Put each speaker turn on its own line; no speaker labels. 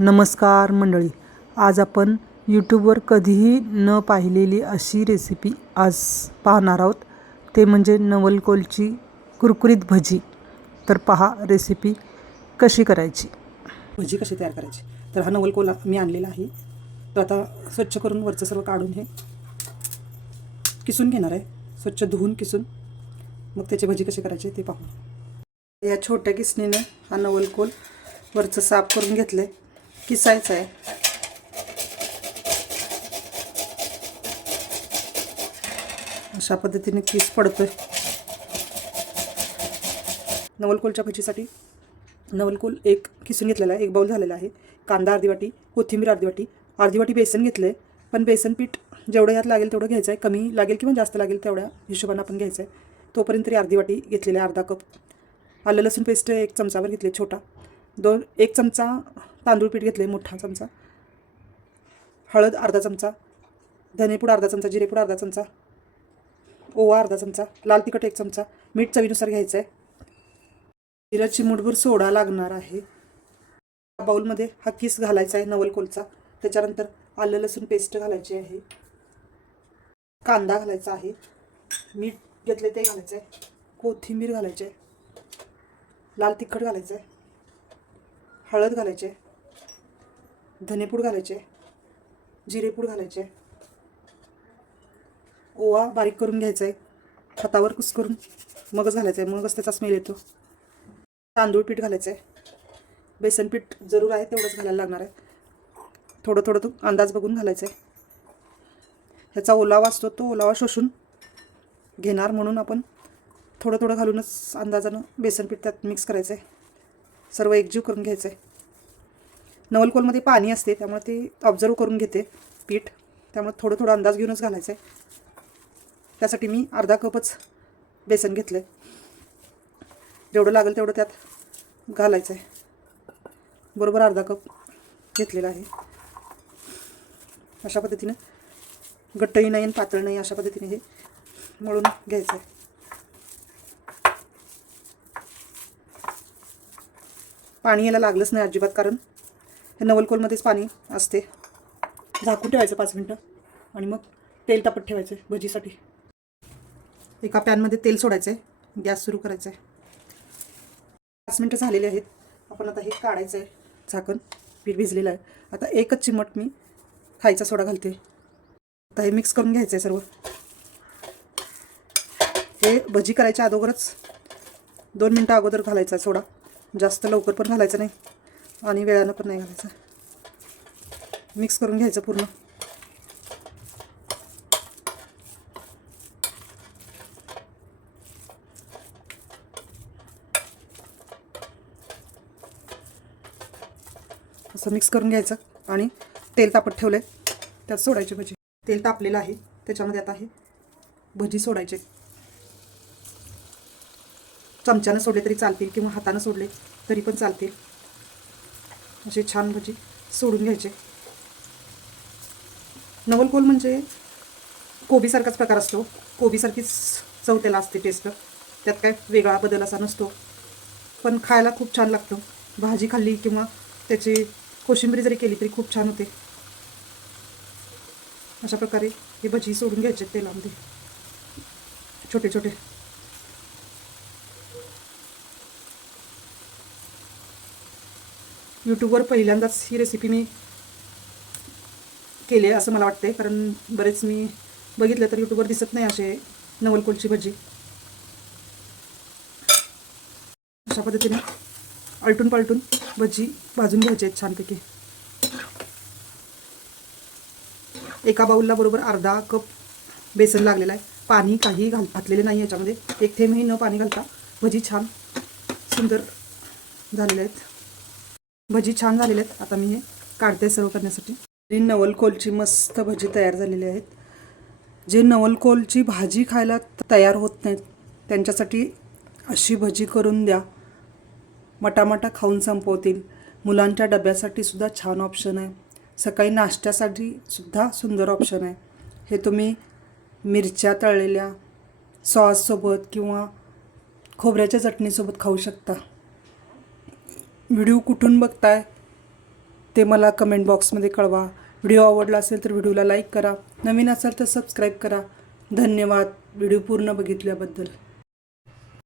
नमस्कार मंडळी. आज आपण यूट्यूबवर कधीही न पाहिलेली अशी रेसिपी आज पाहणार आहोत. ते म्हणजे नवलकोलची कुरकुरीत भजी. तर पहा रेसिपी कशी करायची?
भजी कशी तयार करायची? तर हा नवलकोला मी आणलेला आहे. तो आता स्वच्छ करून वरचं सर्व काढून हे किसून घेणार आहे. स्वच्छ धुवून किसून. मग त्याची भजी कशी करायची ते पाहू. या छोट्या किसणीने हा नवलकोल वरचं साफ करून घेतलं आहे किसायचं आहे. अशा पद्धतीने किस पडतोय. नवलकोलच्या भजीसाठी नवलकोल एक किसून घेतलेला आहे एक बाऊल झालेला आहे. कांदा अर्धी वाटी कोथिंबीर अर्धी वाटी. अर्धी वाटी बेसन घेतलं आहे पण बेसन पीठ जेवढं यात लागेल तेवढं घ्यायचं आहे कमी लागेल किंवा जास्त लागेल तेवढ्या हिशोबानं आपण घ्यायचं आहे तोपर्यंत तरी अर्धी वाटी घेतलेली आहे अर्धा कप. आलं लसूण पेस्ट एक चमचावर घेतले छोटा. दोन एक चमचा तांदूळ पीठ घेतले मोठा चमचा. हळद अर्धा चमचा. धनेपूड अर्धा चमचा जिरेपूड अर्धा चमचा. ओवा अर्धा चमचा. लाल तिखट एक चमचा. मीठ चवीनुसार घ्यायचं आहे जिरा चिमूटभर सोडा लागणार आहे. बाऊलमध्ये हा किस घालायचा आहे नवलकोलचा त्याच्यानंतर आलं लसूण पेस्ट घालायची आहे. कांदा घालायचा आहे. मीठ घेतले ते घालायचं आहे कोथिंबीर घालायची आहे लाल तिखट घालायचं आहे हळद घालायचे धनेपूड घालायचे जिरेपूड घालायचे ओवा बारीक करून घ्यायचा आहे हातावर कुस करून मगच घालायचं आहे मगच त्याचा स्मेल येतो. तांदूळ पीठ घालायचं आहे बेसन पीठ जरूर आहे तेवढंच घालायला लागणार आहे. थोडं थोडं तो अंदाज बघून घालायचं आहे ह्याचा ओलावा असतो तो ओलावा शोषून घेणार म्हणून आपण थोडं थोडं घालूनच अंदाजानं बेसन पीठ त्यात मिक्स करायचं आहे सर्व एकजीव करून घ्यायचं आहे नवलकोलमध्ये पाणी असते त्यामुळे ते ऑब्झर्व करून घेते पीठ. त्यामुळे थोडं थोडं अंदाज घेऊनच घालायचं आहे त्यासाठी मी अर्धा कपच बेसन घेतलं आहे जेवढं लागेल तेवढं त्यात घालायचं आहे बरोबर अर्धा कप घेतलेला आहे. अशा पद्धतीनं गट्टही नाही आणि पातळ नाही अशा पद्धतीने हे मळून घ्यायचं आहे पाणी याला लागलंच नाही अजिबात कारण हे नवलकोलमध्येच पाणी असते. झाकून ठेवायचं पाच मिनटं आणि मग तेल तापत ठेवायचं आहे भजीसाठी. एका पॅनमध्ये तेल सोडायचं आहे गॅस सुरू करायचा आहे पाच मिनटं झालेली आहेत. आपण आता हे काढायचं आहे झाकण पीठ भिजलेलं आहे. आता एकच चिमट मी खायचा सोडा घालते. आता हे मिक्स करून घ्यायचं आहे सर्व. हे भजी करायच्या अगोदरच दोन मिनटं अगोदर घालायचा सोडा. जास्त लवकर पण घालायचं नाही आणि वेळानं पण नाही घालायचं. मिक्स करून घ्यायचं पूर्ण. असं मिक्स करून घ्यायचं आणि तेल तापत ठेवलं त्यात सोडायची भजी. तेल तापलेलं आहे. त्याच्यामध्ये आता हे भजी सोडायचे. चमच्यानं सोडले तरी चालतील किंवा हातानं सोडले तरी पण चालतील. असे छान भजी सोडून घ्यायचे. नवलकोल म्हणजे कोबीसारखाच प्रकार असतो. कोबीसारखीच चव त्याला असते टेस्ट त्यात काय वेगळा बदल असा नसतो. पण खायला खूप छान लागतं. भाजी खाल्ली किंवा त्याची कोशिंबरी जरी केली तरी खूप छान होते. अशा प्रकारे हे भजी सोडून घ्यायचे तेलामध्ये. छोटे छोटे यूट्यूबवर पहिल्यांदाच ही रेसिपी मी केली आहे असं मला वाटते कारण बरेच मी बघितलं तर यूट्यूबवर दिसत नाही असे नवलकोलची भजी. अशा पद्धतीने आलटून पालटून भजी भाजून घ्यायची आहेत छानपैकी. एका बाऊलला बरोबर अर्धा कप बेसन लागलेला आहे. पाणी काही घाल घातलेले नाही याच्यामध्ये. एक थेंबही न पाणी घालता भजी छान सुंदर झालेले आहेत. भजी छान झालेले आहेत. आता मी हे काढते सर्व करण्यासाठी. ही नवलकोलची मस्त भजी तयार झालेली आहेत. जे नवलकोलची भाजी खायला तयार होत नाहीत त्यांच्यासाठी अशी भजी करून द्या. मटामटा खाऊन संपवतील. मुलांच्या डब्यासाठी सुद्धा छान ऑप्शन आहे. सकाळी नाश्त्यासाठी सुद्धा सुंदर ऑप्शन आहे. हे तुम्ही मिरच्या तळलेल्या सॉससोबत किंवा खोबऱ्याच्या चटणीसोबत खाऊ शकता. व्हिडिओ कुठून बघताय ते मला कमेंट बॉक्समध्ये कळवा. व्हिडिओ आवडला असेल तर व्हिडिओला लाईक करा. नवीन असाल तर सबस्क्राईब करा. धन्यवाद. व्हिडिओ पूर्ण बघितल्याबद्दल.